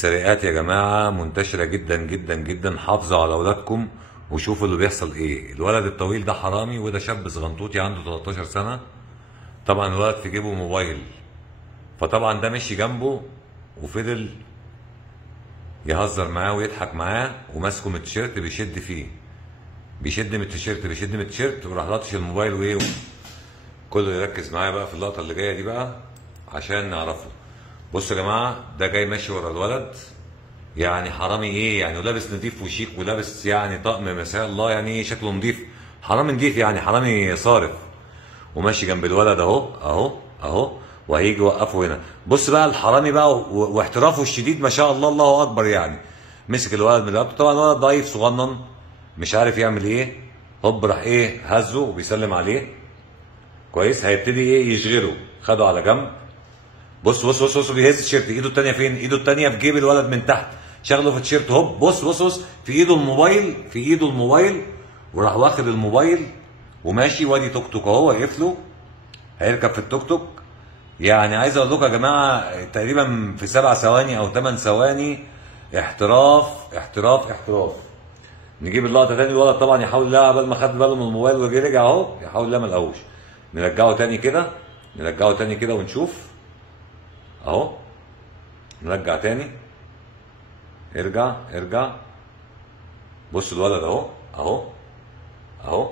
السرقات يا جماعة منتشرة جدا جدا جدا. حافظوا على أولادكم وشوفوا اللي بيحصل إيه. الولد الطويل ده حرامي، وده شاب صغنطوطي عنده 13 سنة. طبعا الولد في جيبه موبايل، فطبعا ده مشي جنبه وفضل يهزر معاه ويضحك معاه، وماسكه من التيشيرت بيشد فيه، بيشد من التيشيرت بيشد من التيشيرت، وراح لطش الموبايل وإيه. كله يركز معايا بقى في اللقطة اللي جاية دي بقى عشان نعرفه. بصوا يا جماعة، ده جاي ماشي ورا الولد، يعني حرامي ايه يعني، ولابس نضيف وشيك ولابس يعني طقم ما شاء الله، يعني ايه شكله نضيف، حرامي نضيف يعني، حرامي صارف. وماشي جنب الولد اهو اهو اهو، وهيجي يوقفه هنا. بص بقى الحرامي بقى واحترافه الشديد ما شاء الله، الله اكبر يعني. مسك الولد من رقبته، طبعا الولد ضعيف صغنن مش عارف يعمل ايه. هوب راح ايه هزه وبيسلم عليه كويس. هيبتدي ايه يشغله، خده على جنب. بص بص بص بص بيهز التيشيرت، ايده التانية فين؟ ايده التانية في جيب الولد من تحت، شغله في التيشيرت. هوب بص بص بص في ايده الموبايل، في ايده الموبايل، وراح واخد الموبايل وماشي. وادي توك توك اهو واقف له، هيركب في التوك توك. يعني عايز اقول لكم يا جماعه تقريبا في 7 ثواني او 8 ثواني. احتراف احتراف احتراف. نجيب اللقطه تاني. الولد طبعا يحاول يلاقي، قبل ما خد باله من الموبايل وجي رجع اهو، يحاول يلاقي ما لقاهوش. نرجعه تاني كده، نرجعه تاني كده ونشوف اهو. نرجع تاني، ارجع ارجع. بص الولد اهو اهو اهو.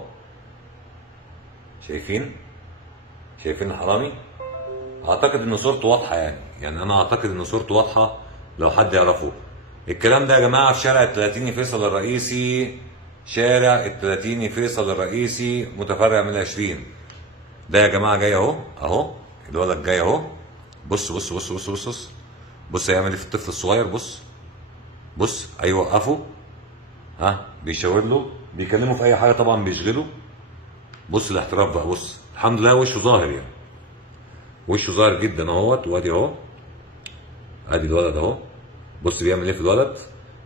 شايفين الحرامي؟ اعتقد ان صورته واضحه يعني انا اعتقد ان صورته واضحه لو حد يعرفه. الكلام ده يا جماعه في شارع التلاتيني فيصل الرئيسي، شارع التلاتيني فيصل الرئيسي متفرع من 20. ده يا جماعه جاي اهو اهو، الولد جاي اهو. بص بص بص بص بص بص بص هيعمل ايه في الطفل الصغير. بص بص هيوقفه، ها بيشاور له، بيكلمه في اي حاجه، طبعا بيشغله. بص الاحتراف بقى. بص الحمد لله وشه ظاهر يعني، وشه ظاهر جدا اهوت. وادي اهو، ادي الولد اهو. بص بيعمل ايه في الولد.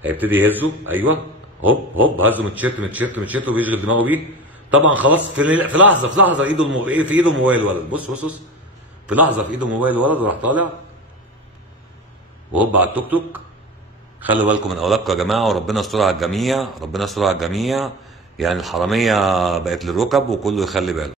هيبتدي يهزه، ايوه هوب هوب، هزه من التيشيرت من التيشيرت من التيشيرت، وبيشغل دماغه بيه. طبعا خلاص في لحظه، في لحظه ايده ايه في ايده موبايل الولد. بص بص بص في لحظه في ايده موبايل الولد، وراح طالع وهوب على التوك توك. خلوا بالكم من اولادكم يا جماعه، وربنا يسترها على الجميع، ربنا يسترها على الجميع. يعني الحراميه بقت للركب، وكله يخلي باله.